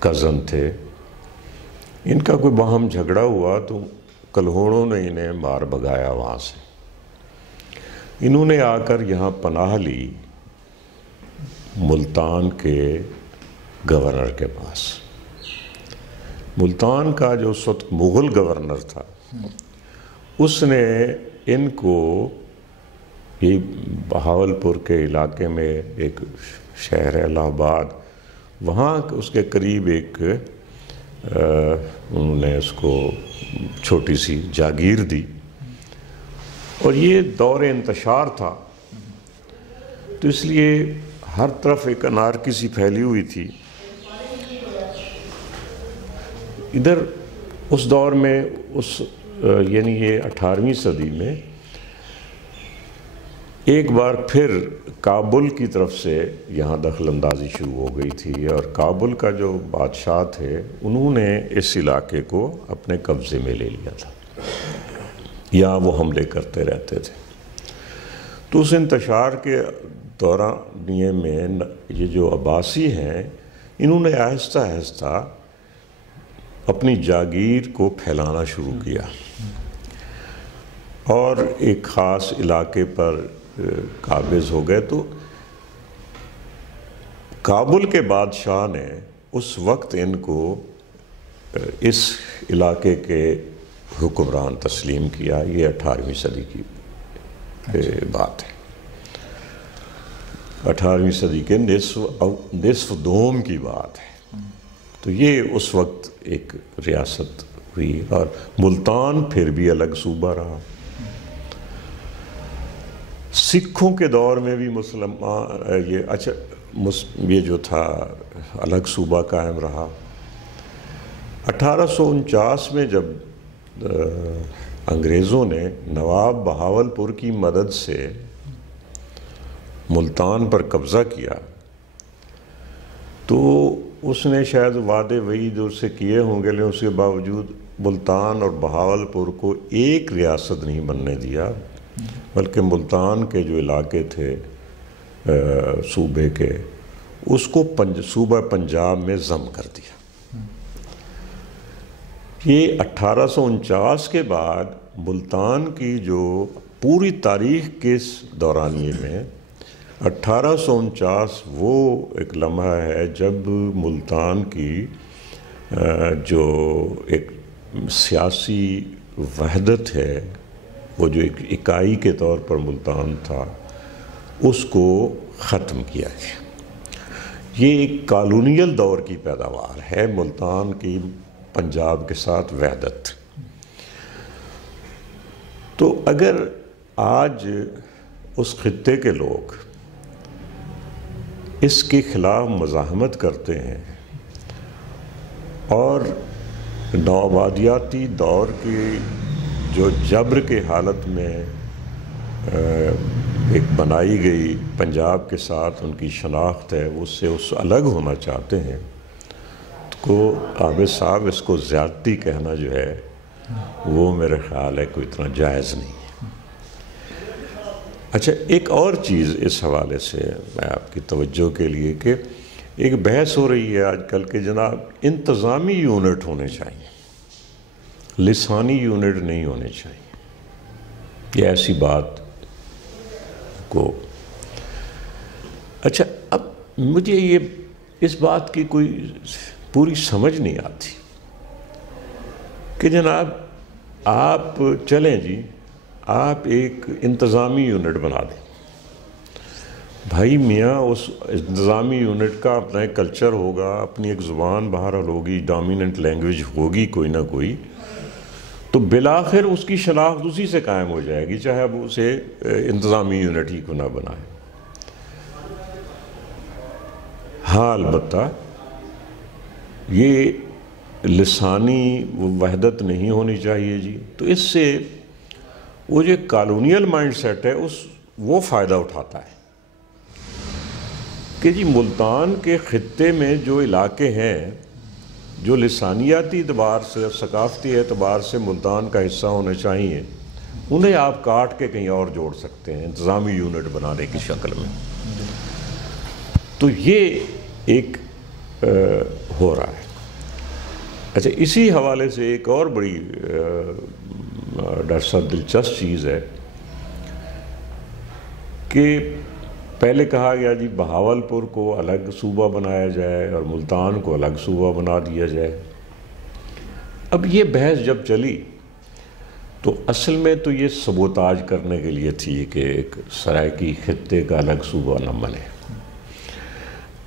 کزن تھے، ان کا کوئی باہم جھگڑا ہوا تو کلہوڑوں نے انہیں مار بھگایا وہاں سے. انہوں نے آ کر یہاں پناہ لی ملتان کے گورنر کے پاس. ملتان کا جو اس وقت مغل گورنر تھا اس نے ان کو یہ بہاولپور کے علاقے میں ایک شہر ہے الہ آباد، وہاں اس کے قریب ایک انہوں نے اس کو چھوٹی سی جاگیر دی، اور یہ دور انتشار تھا تو اس لیے ہر طرف ایک انارکی پھیلی ہوئی تھی. ادھر اس دور میں یعنی یہ 18ویں صدی میں ایک بار پھر کابل کی طرف سے یہاں دخل اندازی شروع ہو گئی تھی، اور کابل کا جو بادشاہ تھے انہوں نے اس علاقے کو اپنے قبضے میں لے لیا تھا، یہاں وہ حملے کرتے رہتے تھے. تو اس انتشار کے دوران میں یہ جو عباسی ہیں انہوں نے آہستہ آہستہ اپنی جاگیر کو پھیلانا شروع کیا اور ایک خاص علاقے پر قابض ہو گئے. تو کابل کے بادشاہ نے اس وقت ان کو اس علاقے کے حکمران تسلیم کیا. یہ 18ویں صدی کی بات ہے، 18ویں صدی کے نصف دوم کی بات ہے. تو یہ اس وقت ایک ریاست ہوئی، اور ملتان پھر بھی الگ صوبہ رہا. سکھوں کے دور میں بھی یہ جو تھا الگ صوبہ قائم رہا. 1849 میں جب انگریزوں نے نواب بہاولپور کی مدد سے ملتان پر قبضہ کیا تو اس نے شاید وعدے وعید سے کیے ہوں گے، لیکن اس کے باوجود ملتان اور بہاولپور کو ایک ریاست نہیں بننے دیا، بلکہ ملتان کے جو علاقے تھے صوبے کے اس کو صوبہ پنجاب میں ضم کر دیا. یہ 1849 کے بعد ملتان کی جو پوری تاریخ کے دورانیے میں 1849 وہ ایک لمحہ ہے جب ملتان کی جو ایک سیاسی وحدت ہے، وہ جو ایک اکائی کے طور پر ملتان تھا، اس کو ختم کیا گیا. یہ ایک کالونیل دور کی پیداوار ہے، ملتان کی پنجاب کے ساتھ وحدت. تو اگر آج اس خطے کے لوگ اس کے خلاف مزاحمت کرتے ہیں اور نوآبادیاتی دور کی جو جبر کے حالت میں ایک بنائی گئی پنجاب کے ساتھ ان کی شناخت ہے، اس سے الگ ہونا چاہتے ہیں، تو عابد صاحب اس کو زیادتی کہنا جو ہے وہ میرے خیال ہے کوئی اتنا جائز نہیں ہے. اچھا، ایک اور چیز اس حوالے سے میں آپ کی توجہ کے لیے کہ ایک بحث ہو رہی ہے آج کل کہ جناب انتظامی یونٹ ہونے چاہیے، لسانی یونٹ نہیں ہونے چاہیے. یہ ایسی بات کو اچھا، اب مجھے یہ اس بات کی کوئی پوری سمجھ نہیں آتی کہ جناب آپ چلیں جی، آپ ایک انتظامی یونٹ بنا دیں. بھائی میاں اس انتظامی یونٹ کا اپنا ایک کلچر ہوگا، اپنی ایک زبان بہرحال ہوگی، ڈومیننٹ لینگویج ہوگی کوئی نہ کوئی، تو بالآخر اس کی شناخت اسی سے قائم ہو جائے گی، چاہے اب اسے انتظامی یونٹ ہی کو نہ بنائے. ہاں البتہ یہ لسانی وحدت نہیں ہونی چاہیے جی. تو اس سے وہ جو کالونیل مائنڈ سیٹ ہے وہ فائدہ اٹھاتا ہے کہ جی ملتان کے خطے میں جو علاقے ہیں جو لسانیاتی اعتبار سے، ثقافتی اعتبار سے ملتان کا حصہ ہونے چاہیے، انہیں آپ کاٹ کے کہیں اور جوڑ سکتے ہیں انتظامی یونٹ بنانے کی شکل میں. تو یہ ایک ہو رہا ہے. اچھا، اسی حوالے سے ایک اور بڑی ڈاکٹر صاحب دلچسپ چیز ہے کہ پہلے کہا گیا جی بہاولپور کو الگ صوبہ بنایا جائے اور ملتان کو الگ صوبہ بنا دیا جائے. اب یہ بحث جب چلی تو اصل میں تو یہ سبوتاج کرنے کے لیے تھی کہ ایک سرائیکی خطے کا الگ صوبہ نہ بنے.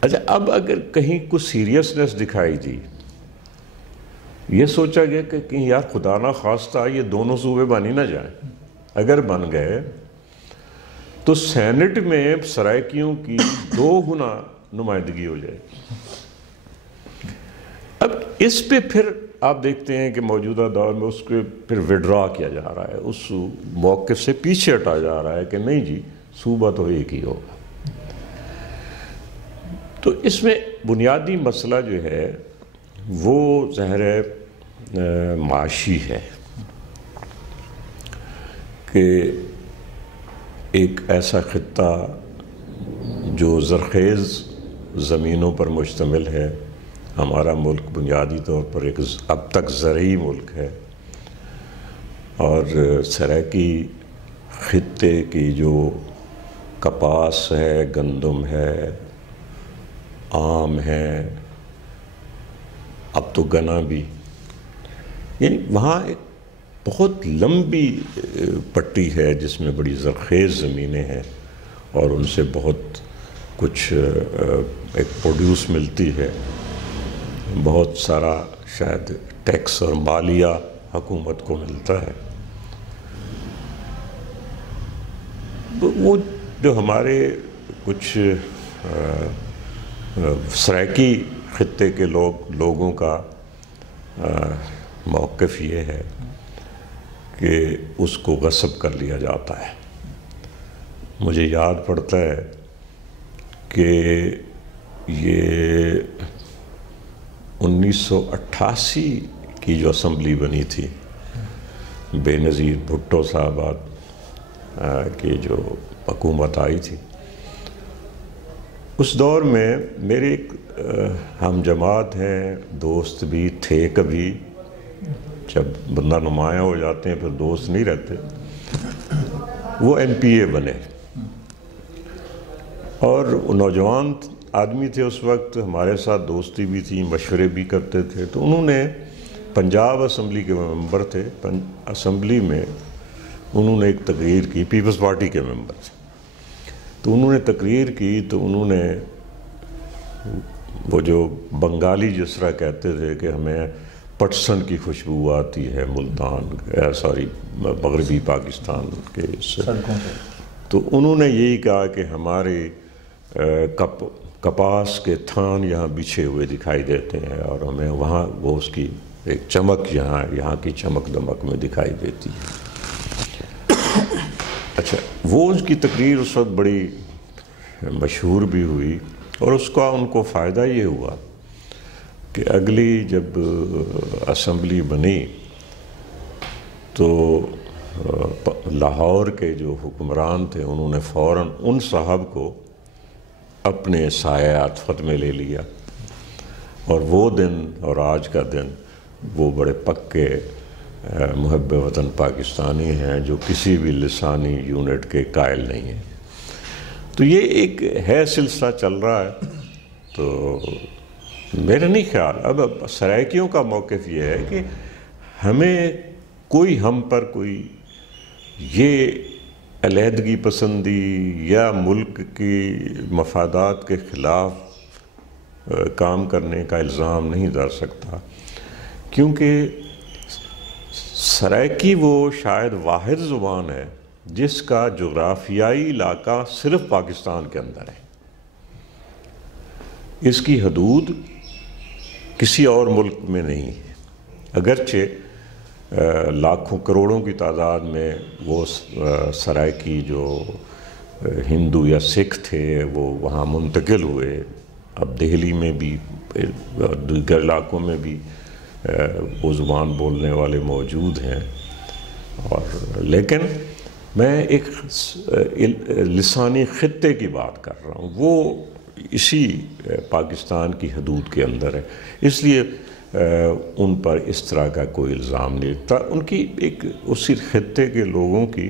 اچھا، اب اگر کہیں کچھ سیریسنس دکھائی دی، یہ سوچا گیا کہ کہیں یار خدا نہ خواستہ یہ دونوں صوبے بن ہی نہ جائیں. اگر بن گئے تو سینٹ میں سرائیکیوں کی 2 گنا نمائندگی ہو جائے. اب اس پہ پھر آپ دیکھتے ہیں کہ موجودہ دور میں اس کو پھر وڈرا کیا جا رہا ہے، اس موقف سے پیچھے ہٹا جا رہا ہے کہ نہیں جی صوبہ تو ایک ہی ہوگا. تو اس میں بنیادی مسئلہ جو ہے وہ ظاہر ہے معاشی ہے کہ ایک ایسا خطہ جو زرخیز زمینوں پر مشتمل ہے. ہمارا ملک بنیادی طور پر ایک اب تک زرعی ملک ہے، اور سرائیکی خطے کی جو کپاس ہے، گندم ہے، آم ہے، اب تو گنا بھی، یعنی وہاں ایک بہت لمبی پٹی ہے جس میں بڑی زرخیز زمینیں ہیں اور ان سے بہت کچھ ایک پروڈیوس ملتی ہے. بہت سارا شاید ٹیکس اور مالیہ حکومت کو ملتا ہے. وہ جو ہمارے کچھ سرائیکی خطے کے لوگوں کا موقف یہ ہے کہ اس کو غصب کر لیا جاتا ہے. مجھے یاد پڑتا ہے کہ یہ 1988 کی جو اسمبلی بنی تھی، بے نظیر بھٹو صاحب کی جو حکومت آئی تھی، اس دور میں میرے ایک ہم جماعت ہیں، دوست بھی تھے. کبھی جب بندہ نمایاں ہو جاتے ہیں پھر دوست نہیں رہتے. وہ ایم پی اے بنے اور نوجوان آدمی تھے اس وقت، ہمارے ساتھ دوستی بھی تھی، مشورے بھی کرتے تھے. تو انہوں نے پنجاب اسمبلی کے ممبر تھے، اسمبلی میں انہوں نے ایک تقریر کی، پیپلز پارٹی کے ممبر تھے. تو انہوں نے تقریر کی تو انہوں نے وہ جو بنگالی جس طرح کہتے تھے کہ ہمیں پٹسن کی خوشبو آتی ہے ملتان مغربی پاکستان کے سڑکوں سے، تو انہوں نے یہی کہا کہ ہمارے کپاس کے تھان یہاں بچھے ہوئے دکھائی دیتے ہیں اور ہمیں وہاں وہ اس کی ایک چمک یہاں کی چمک دمک میں دکھائی دیتی ہے. اچھا، وہ اس کی تقریر اس وقت بڑی مشہور بھی ہوئی اور اس کا ان کو فائدہ یہ ہوا کہ اگلی جب اسمبلی بنی تو لاہور کے جو حکمران تھے انہوں نے فوراً ان صاحب کو اپنے سایہ عطفت میں لے لیا، اور وہ دن اور آج کا دن وہ بڑے پکے محب وطن پاکستانی ہیں جو کسی بھی لسانی یونٹ کے قائل نہیں ہیں. تو یہ ایک ہے سلسلہ چل رہا ہے. تو میرا نہیں خیال، اب سرائیکیوں کا موقف یہ ہے کہ ہمیں ہم پر کوئی یہ علیحدگی پسندی یا ملک کی مفادات کے خلاف کام کرنے کا الزام نہیں در سکتا، کیونکہ سرائیکی وہ شاید واحد زبان ہے جس کا جغرافیائی علاقہ صرف پاکستان کے اندر ہے. اس کی حدود کسی اور ملک میں نہیں ہے، اگرچہ لاکھوں کروڑوں کی تعداد میں وہ سرائیکی جو ہندو یا سکھ تھے وہ وہاں منتقل ہوئے. اب دہلی میں بھی دیگر علاقوں میں بھی وہ زبان بولنے والے موجود ہیں. اور لیکن میں ایک لسانی خطے کی بات کر رہا ہوں، وہ اسی پاکستان کی حدود کے اندر ہے. اس لیے ان پر اس طرح کا کوئی الزام نہیں تھا. ان کی ایک اسی خطے کے لوگوں کی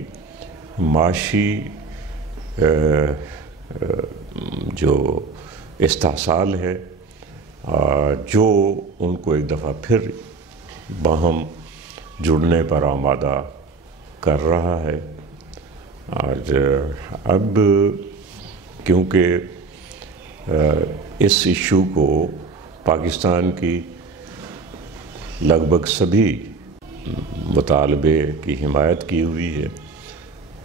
معاشی جو استحصال ہے جو ان کو ایک دفعہ پھر باہم جڑنے پر آمادہ کر رہا ہے. اور اب کیونکہ اس ایشو کو پاکستان کی لگ بھگ سبھی مطالبے کی حمایت کی ہوئی ہے،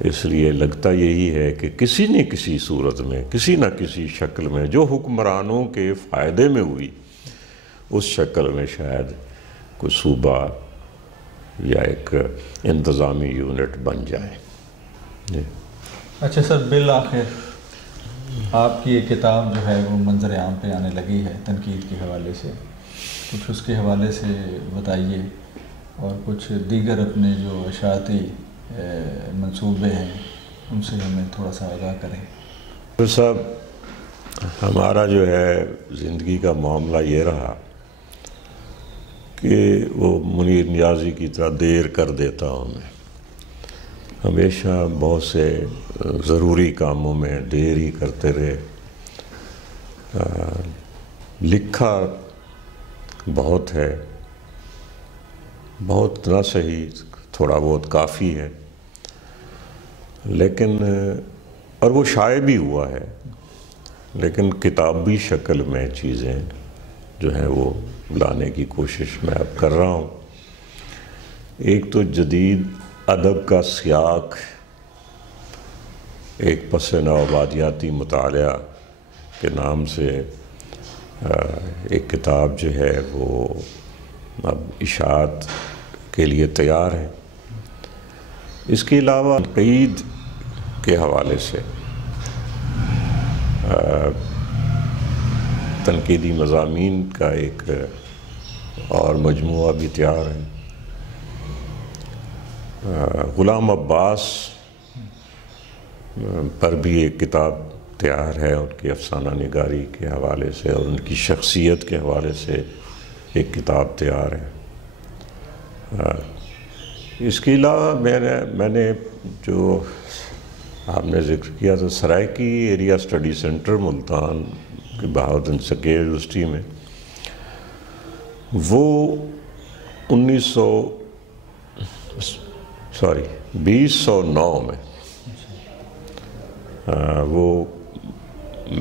اس لیے لگتا یہی ہے کہ کسی نہ کسی صورت میں، کسی نہ کسی شکل میں جو حکمرانوں کے فائدے میں ہوئی اس شکل میں شاید کوئی صوبہ یا ایک انتظامی یونٹ بن جائے. جی. اچھا سر، بالآخر آپ کی یہ کتاب جو ہے وہ منظر عام پہ آنے لگی ہے تنقید کے حوالے سے، کچھ اس کے حوالے سے بتائیے، اور کچھ دیگر اپنے جو اشاعتی منصوبے ہیں ان سے ہمیں تھوڑا سا آگاہ کریں. تو صاحب، ہمارا جو ہے زندگی کا معاملہ یہ رہا کہ وہ منیر نیازی کی طرح دیر کر دیتا ہوں میں. ہمیشہ بہت سے ضروری کاموں میں دیر ہی کرتے رہے. لکھا بہت ہے، بہت نہ صحیح، تھوڑا بہت کافی ہے، لیکن اور وہ شائع بھی ہوا ہے، لیکن کتابی شکل میں چیزیں جو ہیں وہ لانے کی کوشش میں اب کر رہا ہوں. ایک تو جدید ادب کا سیاق، ایک پس نوآبادیاتی مطالعہ کے نام سے ایک کتاب جو ہے وہ اب اشاعت کے لیے تیار ہے. اس کے علاوہ تنقید کے حوالے سے تنقیدی مضامین کا ایک اور مجموعہ بھی تیار ہے. غلام عباس پر بھی ایک کتاب تیار ہے، ان کی افسانہ نگاری کے حوالے سے اور ان کی شخصیت کے حوالے سے ایک کتاب تیار ہے. اس کے علاوہ میں نے جو آپ نے ذکر کیا تھا Saraiki area study centre Multan کی بہاؤالدین سکیہ یونیورسٹی میں، وہ 2009 میں وہ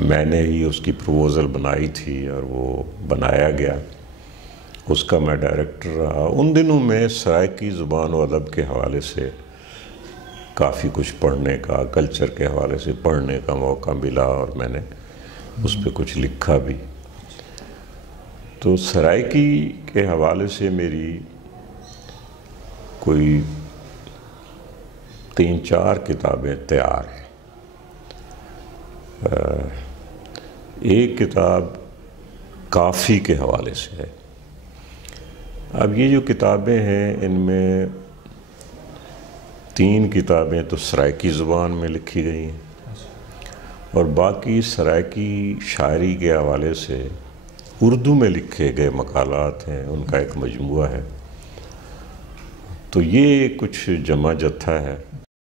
میں نے ہی اس کی پروپوزل بنائی تھی اور وہ بنایا گیا. اس کا میں ڈائریکٹر رہا. ان دنوں میں سرائکی زبان و ادب کے حوالے سے کافی کچھ پڑھنے کا، کلچر کے حوالے سے پڑھنے کا موقع ملا اور میں نے اس پہ کچھ لکھا بھی. تو سرائکی کے حوالے سے میری کوئی 3-4 کتابیں تیار ہیں. ایک کتاب کافی کے حوالے سے ہے. اب یہ جو کتابیں ہیں ان میں 3 کتابیں تو سرائکی زبان میں لکھی گئی ہیں اور باقی سرائکی شاعری کے حوالے سے اردو میں لکھے گئے مقالات ہیں، ان کا ایک مجموعہ ہے. تو یہ کچھ جمع جتھا ہے